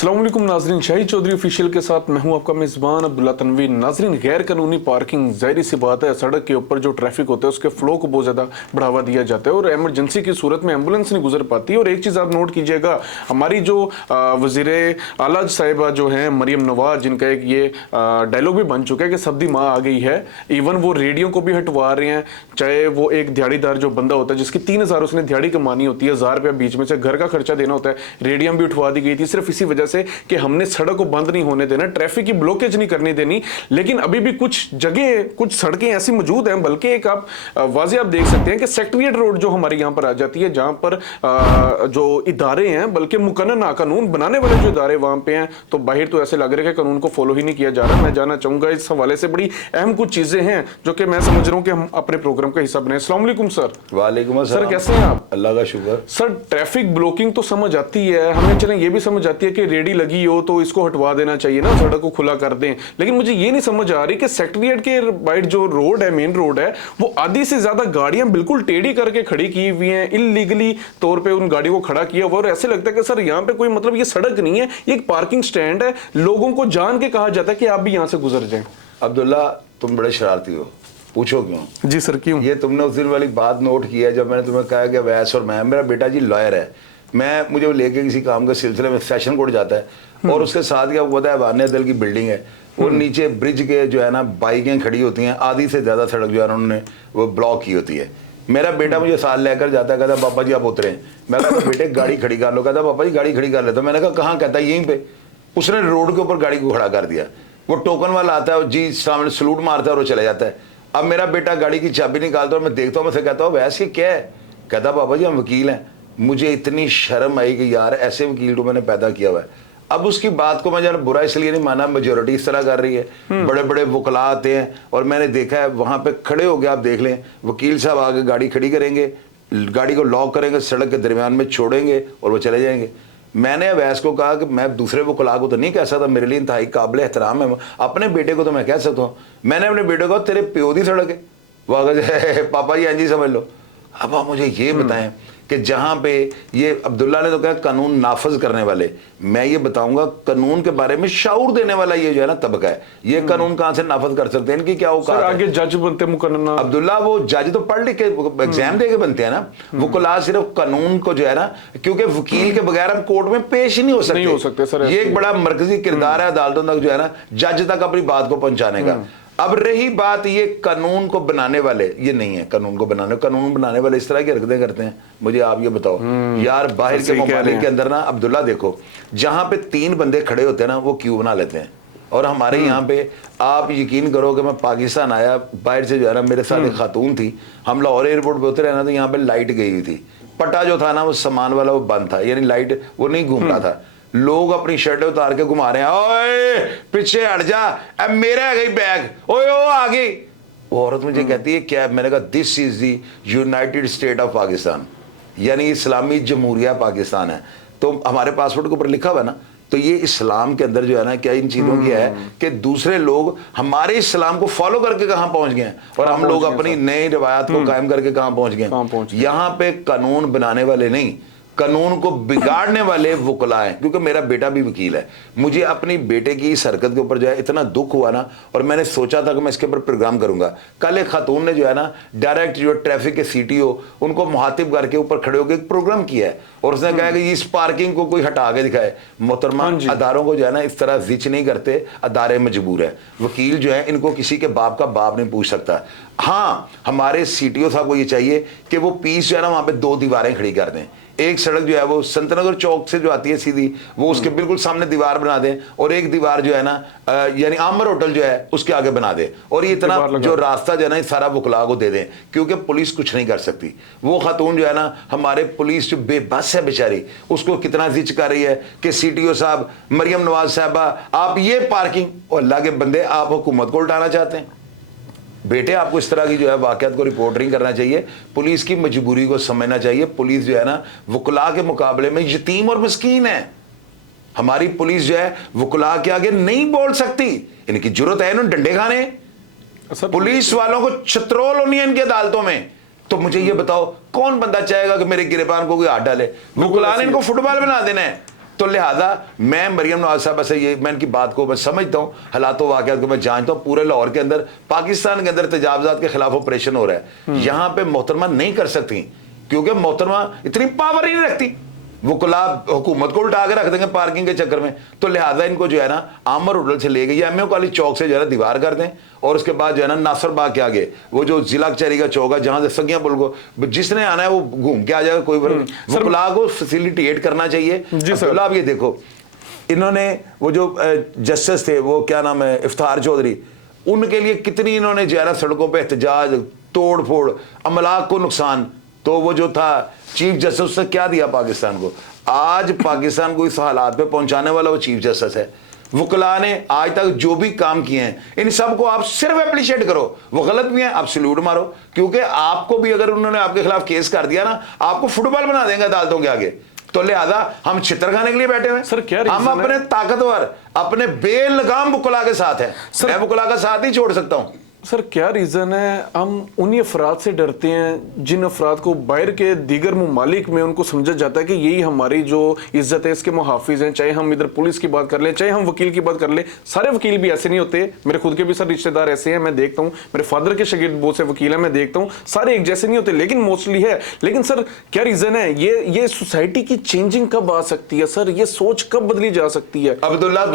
अस्सलामुअलैकुम नाजरीन, शाहिद चौधरी ऑफिशियल के साथ मैं हूं आपका मेज़बान अब्दुल्ला तनवीर। नाजरीन, गैर कानूनी पार्किंग जाहिर सी बात है, सड़क के ऊपर जो ट्रैफिक होता है उसके फ्लो को बहुत ज़्यादा बढ़ावा दिया जाता है और एमरजेंसी की सूरत में एम्बुलेंस नहीं गुजर पाती। और एक चीज़ आप नोट कीजिएगा, हमारी जो वज़ीर आला साहिबा जो हैं मरियम नवाज, जिनका एक ये डायलॉग भी बन चुका है कि सब्दी माँ आ गई है। इवन वो रेडियो को भी हटवा रहे हैं, चाहे वो एक दिहाड़ीदार जो बंदा होता है जिसकी 3000 उसने दिहाड़ी कमानी होती है, 1000 रुपया बीच में से घर का खर्चा देना होता है, रेडियम भी उठवा दी गई थी सिर्फ इसी वजह से कि हमने सड़क को बंद नहीं होने देना, ट्रैफिक की ब्लॉकेज नहीं करने देनी। लेकिन अभी भी कुछ जगह कुछ सड़कें ऐसी मौजूद हैं, बल्कि एक आप वाज़े आप देख सकते हैं कि सेक्रेटरीट रोड जो हमारे यहाँ पर आ जाती है, जहाँ पर जो इदारे हैं, बल्कि मुकन्नन कानून बनाने वाले जो इदारे वहाँ पे हैं, तो बाहर तो ऐसे लग रहा है कि कानून को फॉलो ही नहीं किया जा रहा। मैं जानना चाहूँगा इस हवाले से बड़ी अहम कुछ चीज़ें हैं जो कि मैं समझ रहा हूँ कि हम अपने प्रोग्राम का हिस्सा बने। अस्सलाम वालेकुम सर। वालेकुम अस्सलाम। सर कैसे हैं आप? अल्लाह का शुक्र। सर ट्रैफिक ब्लॉकिंग तो समझ आती है हमें, चलें ये भी समझ आती है कि रेडी लगी हो तो इसको हटवा देना चाहिए ना, सड़क को खुला कर दें। लेकिन मुझे ये नहीं समझ आ रही कि सेक्रेटरीट के बाइट जो रोड है, मेन रोड है, वो आधी से ज्यादा गाड़ियां बिल्कुल टेढ़ी करके खड़ी की हुई हैं, इलीगली तौर पे उन गाड़ियों को खड़ा किया हुआ। और ऐसे लगता है कि सर यहाँ पे कोई मतलब ये सड़क नहीं है, ये एक पार्किंग स्टैंड है। लोगों को जान के कहा जाता है कि आप भी यहाँ से गुजर जाएं। अब्दुल्ला, तुम बड़े शरारती हो, पूछो क्यों? जी सर, क्यों? ये तुमने उस दिन वाली बात नोट की है जब मैंने तुम्हें कहा कि वैस और मैं, मेरा बेटा जी लॉयर है, मुझे लेके किसी काम के सिलसिले में सेशन कोर्ट जाता है और उसके साथ क्या हुआ था, वान्य दल की बिल्डिंग है और नीचे ब्रिज के जो है ना बाइकें खड़ी होती हैं, आधी से ज्यादा सड़क जो है उन्होंने वो ब्लॉक की होती है। मेरा बेटा मुझे साथ लेकर जाता है, कहता पापा जी आप उतरे। मैं कहता बेटे गाड़ी खड़ी कर लो। कहता पापा जी गाड़ी खड़ी कर लेता। मैंने कहा कहाँ? कहता यहीं पे। उसने रोड के ऊपर गाड़ी को खड़ा कर दिया। वो टोकन वाला आता है, जी सामने सलूट मारता है और वो चला जाता है। अब मेरा बेटा गाड़ी की चाबी निकालता है और मैं देखता हूँ, मैं से कहता हूँ वैसे क्या है? कहता पापा जी हम वकील हैं। मुझे इतनी शर्म आई कि यार ऐसे वकील को मैंने पैदा किया हुआ है। अब उसकी बात को मैं जरा बुरा इसलिए नहीं माना, मेजोरिटी इस तरह कर रही है, बड़े बड़े वकला आते हैं और मैंने देखा है वहां पे खड़े हो गए, आप देख लें, वकील साहब आगे गाड़ी खड़ी करेंगे, गाड़ी को लॉक करेंगे, सड़क के दरमियान में छोड़ेंगे और वो चले जाएंगे। मैंने अवैस को कहा कि मैं दूसरे वकला को तो नहीं कह सकता, मेरे लिए इंतहाई काबिल एहतराम है, अपने बेटे को तो मैं कह सकता हूँ। मैंने अपने बेटे को तेरे प्यो दी सड़क है, वो आगे पापा जी हाँ जी समझ लो। अब आप मुझे ये बताएं कि जहां पे ये अब्दुल्ला ने तो कहा कानून नाफज करने वाले, मैं ये बताऊंगा कानून के बारे में शाऊर देने वाला ये जो है ना तबका है, ये कानून कहां से नाफज कर सकते हैं? इनकी क्या औकात है? आगे जज बनते मुकन्ना अब्दुल्ला, वो जज तो पढ़ लिख के एग्जाम दे के बनते हैं ना, वो कुला सिर्फ कानून को जो है ना, क्योंकि वकील के बगैर हम कोर्ट में पेश ही नहीं हो सकते सर। ये एक बड़ा मरकजी किरदार है अदालतों तक जो है ना, जज तक अपनी बात को पहुंचाने का। अब रही बात ये कानून को बनाने वाले, ये नहीं है कानून को कानून बनाने वाले इस तरह की हरकतें करते हैं। मुझे आप ये बताओ यार, बाहर के ममालिक के अंदर ना अब्दुल्ला देखो, जहां पे 3 बंदे खड़े होते हैं ना वो क्यों बना लेते हैं। और हमारे यहाँ पे आप यकीन करो कि मैं पाकिस्तान आया, बाहर से जो है ना मेरे साथ एक खातून थी, हम लाहौर एयरपोर्ट पे उतरे ना तो यहाँ पे लाइट गई हुई थी, पट्टा जो था ना वो सामान वाला वो बंद था, यानी लाइट वो नहीं घूम रहा था। लोग अपनी शर्टें उतार के घुमा रहे हैं, ओए पीछे हट जा, अब मेरा है गई बैग, ओए ओ आ गई। वो औरत मुझे कहती है क्या? मैंने कहा this is the United state of Pakistan, यानी इस्लामी जमहूरिया पाकिस्तान है। तो हमारे पासपोर्ट के ऊपर लिखा हुआ है ना, तो ये इस्लाम के अंदर जो है ना क्या इन चीजों की है कि दूसरे लोग हमारे इस्लाम को फॉलो करके कहां पहुंच गए और हम लोग अपनी नई रिवायत को कायम करके कहां पहुंच गए। यहां पे कानून बनाने वाले नहीं, कानून को बिगाड़ने वाले वकला हैं। क्योंकि मेरा बेटा भी वकील है, मुझे अपनी बेटे की इस हरकत के ऊपर जो है इतना दुख हुआ ना, और मैंने सोचा था कि मैं इसके ऊपर प्रोग्राम करूंगा। कल एक खातून ने जो है ना डायरेक्ट जो ट्रैफिक के सीटीओ उनको मुहातिब करके ऊपर खड़े होकर एक प्रोग्राम किया है और उसने कहा कि इस पार्किंग को कोई हटा के दिखाए। मोहतरमा, अदारों को जो है ना इस तरह जिच नहीं करते, अदारे मजबूर है। वकील जो है इनको किसी के बाप का बाप नहीं पूछ सकता। हाँ, हमारे सीटीओ साहब को ये चाहिए कि वो पीस जो है ना वहां पे 2 दीवारें खड़ी कर दें। एक सड़क जो है वो संतनगर चौक से जो आती है सीधी, वो उसके बिल्कुल सामने दीवार बना दें और एक दीवार जो है ना यानी आमर होटल जो है उसके आगे बना दे, और ये इतना जो रास्ता जो है ना सारा वकला को दे दें, क्योंकि पुलिस कुछ नहीं कर सकती। वो खातून जो है ना, हमारे पुलिस जो बेबस है बेचारी, उसको कितना जिच कर रही है कि सीटीओ साहब, मरियम नवाज साहबा, आप ये पार्किंग, और अल्लाह के बंदे आप हुकूमत को उल्टाना चाहते हैं। बेटे, आपको इस तरह की जो है वाकयात को रिपोर्ट नहीं करना चाहिए, पुलिस की मजबूरी को समझना चाहिए। पुलिस जो है ना वकला के मुकाबले में यतीम और मस्कीन है। हमारी पुलिस जो है वकुला के आगे नहीं बोल सकती, इनकी जरूरत है इन्होंने डंडे खाने। पुलिस वालों को छत्रोल होनी है इनकी अदालतों में। तो मुझे ये बताओ कौन बंदा चाहेगा कि मेरे गिरबान को कोई हाथ डाले? वकुला ने इनको फुटबॉल बना देना है। तो लिहाजा मैं मरियम नवाज साहब से ये, मैं इनकी बात को मैं समझता हूँ, हालातों वाक़यात को मैं जानता हूँ। पूरे लाहौर के अंदर, पाकिस्तान के अंदर तजावजात के खिलाफ ऑपरेशन हो रहा है, यहाँ पे मोहतरमा नहीं कर सकती क्योंकि मोहतरमा इतनी पावर ही नहीं रखती। वकुला हुकूमत को उल्टा के रख देंगे पार्किंग के चक्कर में। तो लिहाजा इनको जो है ना आमर होटल से ले गई, एमए कॉलेज चौक से जो है ना दीवार कर दें, और उसके बाद जो है ना नासर बाग के आगे वो जो जिला कचहरी का चौक है जहां से सगियां पुल को जिसने आना है वो घूम के आ जाएगा, कोई वकुला को फैसिलिटेट करना चाहिए। अब्दुल्ला आप ये देखो, इन्होंने वो जो जस्टिस थे वो क्या नाम है इफ्तार चौधरी, उनके लिए कितनी इन्होंने जो है ना सड़कों पर एहतजाज, तोड़ फोड़, अमलाक को नुकसान। तो वो जो था चीफ जस्टिस, उसने क्या दिया पाकिस्तान को? आज पाकिस्तान को इस हालात पे पहुंचाने वाला वो चीफ जस्टिस है। वकुला ने आज तक जो भी काम किए हैं इन सबको आप सिर्फ एप्रिशिएट करो, वो गलत भी हैं आप सैल्यूट मारो, क्योंकि आपको भी अगर उन्होंने आपके खिलाफ केस कर दिया ना, आपको फुटबॉल बना देंगे अदालतों के आगे। तो लिहाजा हम चित्र खाने के लिए बैठे हुए सर, क्या हम अपने ताकतवर, अपने बेलगाम वकुला के साथ हैं। मैं वकुला का साथ नहीं छोड़ सकता हूं। सर क्या रीज़न है हम उन्हीं अफराद से डरते हैं जिन अफराद को बाहर के दीगर ममालिक में उनको समझा जाता है कि यही हमारी जो इज्जत है इसके मुहाफिज हैं? चाहे हम इधर पुलिस की बात कर लें, चाहे हम वकील की बात कर लें, सारे वकील भी ऐसे नहीं होते। मेरे खुद के भी सर रिश्तेदार ऐसे हैं, मैं देखता हूँ, मेरे फादर के शागिर्द बहुत से वकील हैं, मैं देखता हूँ, सारे एक जैसे नहीं होते, लेकिन मोस्टली है। लेकिन सर क्या रीज़न है? ये सोसाइटी की चेंजिंग कब आ सकती है सर? ये सोच कब बदली जा सकती है? अब्दुल्ला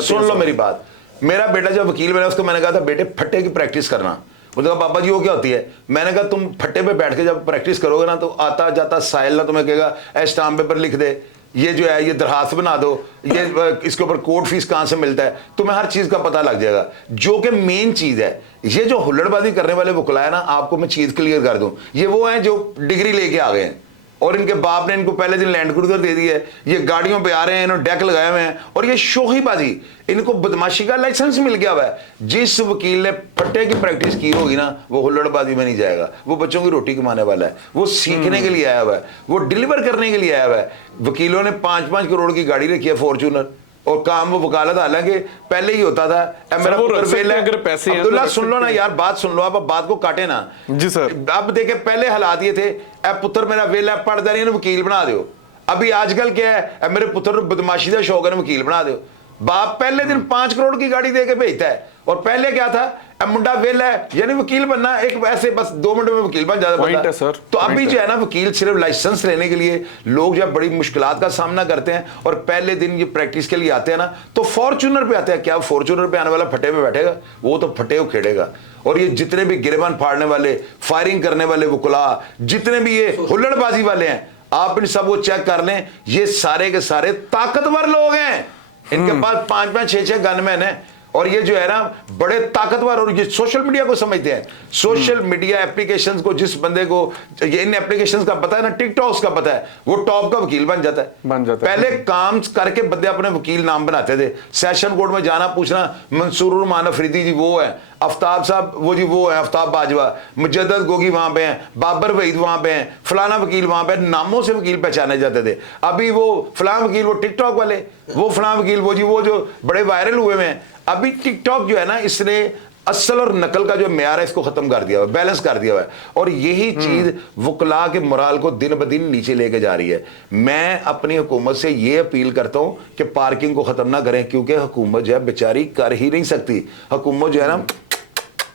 सुन लो मेरी बात। मेरा बेटा जब वकील बना उसको मैंने कहा था बेटे फट्टे की प्रैक्टिस करना। उसने कहा पापा जी वो क्या होती है? मैंने कहा तुम फट्टे पे बैठ के जब प्रैक्टिस करोगे ना तो आता जाता साहिल ना तुम्हें कहेगा स्टाम्प पेपर लिख दे, ये जो है ये दरखास्त बना दो, ये इसके ऊपर कोर्ट फीस कहाँ से मिलता है, तुम्हें हर चीज़ का पता लग जाएगा। जो कि मेन चीज़ है, ये जो हुल्लड़बाजी करने वाले वकुला है ना, आपको मैं चीज़ क्लियर कर दूँ, ये वो हैं जो डिग्री लेके आ गए हैं और इनके बाप ने इनको पहले दिन लैंड क्रूजर दे दी है, ये गाड़ियों पे आ रहे हैं, इन्होंने डेक लगाए हुए हैं और ये शोहीबाजी, इनको बदमाशी का लाइसेंस मिल गया हुआ है। जिस वकील ने फट्टे की प्रैक्टिस की होगी ना वो हुल्लड़बाजी में नहीं जाएगा, वो बच्चों की रोटी कमाने वाला है, वो सीखने के लिए आया हुआ है, वो डिलीवर करने के लिए आया हुआ है। वकीलों ने 5-5 करोड़ की गाड़ी रखी है फॉर्च्यूनर और काम वो वकालत हालांकि पहले ही होता था। मेरा पुत्र वेल है, अगर पैसे अब्दुल्ला सुन लो ना यार, बात सुन लो, आप बात को काटे ना जी सर। अब देखे पहले हालात ये थे, पुत्र मेरा वेल है पढ़दा नहीं वकील बना दो। अभी आजकल क्या है, मेरे पुत्र बदमाशी का शौक है वकील बना दो। बाप पहले दिन 5 करोड़ की गाड़ी देके भेजता है और पहले क्या था, मुंडा वेला है यानी वकील बनना, एक ऐसे बस 2 मिनट में वकील बन जाता है सर। तो अभी जो है ना वकील सिर्फ लाइसेंस लेने के लिए लोग जब बड़ी मुश्किलात का सामना करते हैं और पहले दिन ये प्रैक्टिस के लिए आते हैं ना तो फॉर्च्यूनर पे आते हैं। क्या फॉर्च्यूनर पे आने वाला फटे पे बैठेगा? वो तो फटे को खेड़ेगा। और ये जितने भी गिरेबान फाड़ने वाले, फायरिंग करने वाले वकुला, जितने भी ये हुल्लड़बाजी वाले हैं, आप इन सबको चेक कर लें, ये सारे के सारे ताकतवर लोग हैं। इनके पास 5-5, 6-6 गनमैन हैं और ये जो है ना बड़े ताकतवर, और ये सोशल मीडिया को समझते हैं। सोशल मीडिया एप्लीकेशंस को, जिस बंदे को ये इन एप्लीकेशंस का पता है ना, टिकटॉक का पता है, वो टॉप का वकील बन जाता है। पहले काम करके बंदे अपने वकील नाम बनाते थे, सेशन कोर्ट में जाना पूछना, मंसूर रहमान अफरीदी जी वो है, आफ्ताब साहब वो जी वो है, आफ्ताब बाजवा, मुजद्दद गोगी वहां पे हैं, बाबर वहीद वहां पे हैं, फलाना वकील वहां पे, नामों से वकील पहचाने जाते थे। अभी वो फलाना वकील, वो टिकटॉक वाले, वो फलाना वकील, वो जी वो जो बड़े वायरल हुए हैं। अभी टिकटॉक जो है ना, इसने असल और नकल का जो म्यार है इसको खत्म कर दिया हुआ, बैलेंस कर दिया हुआ है, और यही चीज वकला के मोराल को दिन ब दिन नीचे लेके जा रही है। मैं अपनी हुकूमत से ये अपील करता हूं कि पार्किंग को खत्म ना करें, क्योंकि हुकूमत जो है बेचारी कर ही नहीं सकती। हुकूमत जो है ना,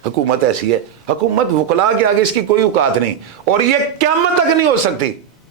हुकूमत ऐसी है, हुकूमत वकला के आगे इसकी कोई औकात नहीं, और ये क़यामत तक नहीं हो सकती।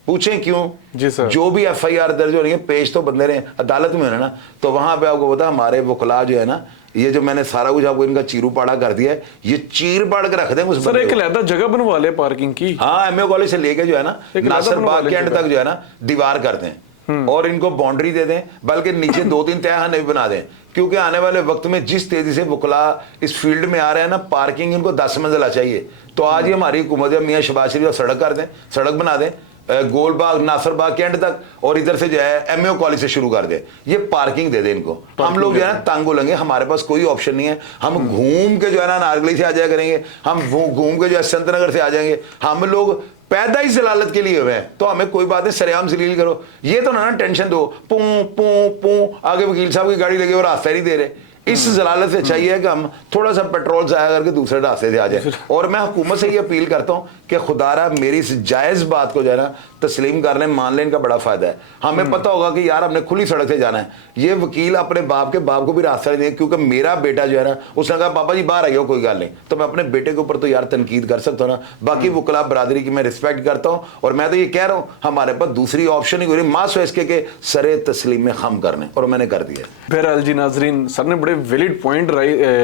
पूछें क्यों? जी सर। जो भी FIR दर्ज हो रही है, पेश तो बंदे रहे अदालत में होना ना, तो वहां पे आपको पता हमारे वकला जो है ना, ये जो मैंने सारा कुछ आपको इनका चीरू पाड़ा कर दिया है, ये चीर पाड़ के रख देंगे उस सर। एक अलग जगह बनवा ले पार्किंग की। हाँ, MA कॉलेज से लेके जो है ना नासिर बाग के एंड तक जो है ना दीवार कर दें और इनको बाउंड्री दे दें, बल्कि नीचे 2-3 तहखाने भी बना दें, क्योंकि आने वाले वक्त में जिस तेजी से वकला इस फील्ड में आ रहे हैं ना, पार्किंग इनको 10 मंजिला चाहिए। तो आज ही हमारी हुकूमत है, मियाँ शहबाज शरीफ सड़क कर दें, सड़क बना दें गोलबाग नासिर बाग के एंड तक, और इधर से जो है MAO कॉलेज से शुरू कर दे, ये पार्किंग दे दे इनको। हम लोग जो है ना तंग बोलेंगे, हमारे पास कोई ऑप्शन नहीं है, हम घूम के जो है ना नारगली से आ जाया करेंगे, हम घूम के जो है संत नगर से आ जाएंगे, हम लोग पैदा ही जलालत के लिए हुए हैं, तो हमें कोई बात नहीं, सरेआम जलील करो। ये तो ना टेंशन दो, पू पू पू आगे वकील साहब की गाड़ी लगी और रास्ता नहीं दे रहे। इस जलालत से चाहिए कि हम थोड़ा सा पेट्रोल जाया करके दूसरे रास्ते से आ जाए। और मैं हुकूमत से ये अपील करता हूँ कि खुदारा मेरी इस जायज़ बात को जो है ना तस्लीम कर लें, मान लें, इनका बड़ा फायदा है। हमें पता होगा कि यार हमने खुली सड़क से जाना है। ये वकील अपने बाप को भी रास्ता नहीं दे, क्योंकि मेरा बेटा जो है ना उसने कहा पापा जी बाहर आइए, कोई गल नहीं, तो मैं अपने बेटे के ऊपर तो यार तनकीद कर सकता हूँ ना। बाकी वकला बरादरी की मैं रिस्पेक्ट करता हूँ, और मैं तो ये कह रहा हूँ हमारे पास दूसरी ऑप्शन ही हो रही, मास इसके के सरे तस्लीम में खम करने, और मैंने कर दिया। बहरहाल जी नाजरीन, सर ने बड़े वैलिड पॉइंट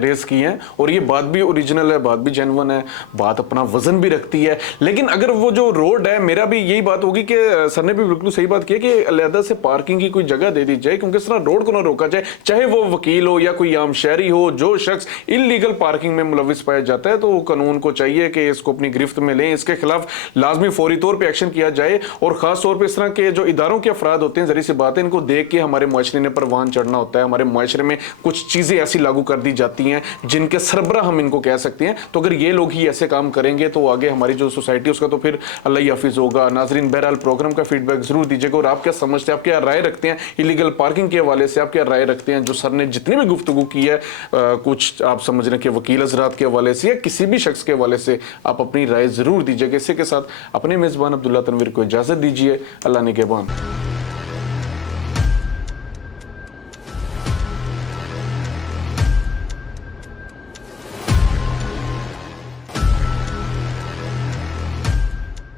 रेस किए हैं, और ये बात भी ओरिजिनल है, बात भी जेन्युइन है, बात अपना वजन भी रखती है। लेकिन अगर वो जो रोड है, मेरा भी यही बात होगी कि सर ने भी बिल्कुल सही बात की है कि अलहदा से पार्किंग की कोई जगह दे दी जाए, क्योंकि इस तरह रोड को ना रोका जाए। चाहे वो वकील हो या कोई आम शहरी हो, जो शख्स इलीगल पार्किंग में मुलविस पाया जाता है, तो कानून को चाहिए कि इसको अपनी गिरफ्त में लें, इसके खिलाफ लाजमी फौरी तौर पर एक्शन किया जाए। और खास तौर पर इस तरह के जो इदारों के अफराद होते हैं, जरी सी बात है, इनको देख के हमारे मुआशरे ने परवान चढ़ना होता है। हमारे मुआशरे में कुछ चीजें ऐसी लागू कर दी जाती हैं जिनके सरबरा हम इनको कह सकते हैं। तो अगर ये लोग ही ऐसे काम करेंगे तो आगे हमारी जो सोसाइटी उसका तो फिर अल्लाह ही हाफिज होगा। नाजरीन, बहरहाल प्रोग्राम का फीडबैक जरूर दीजिएगा, और आप क्या समझते हैं, आप क्या राय रखते हैं इलीगल पार्किंग के हवाले से, आप क्या राय रखते हैं जो सर ने जितनी भी गुफ्तगू की है, कुछ आप समझ रहे हैं कि वकील हजरात के हवाले से या किसी भी शख्स के हवाले से, आप अपनी राय जरूर दीजिएगा। इसी के साथ अपने मेजबान अब्दुल्ला तनवीर को इजाजत दीजिए। अल्लाह निगहबान।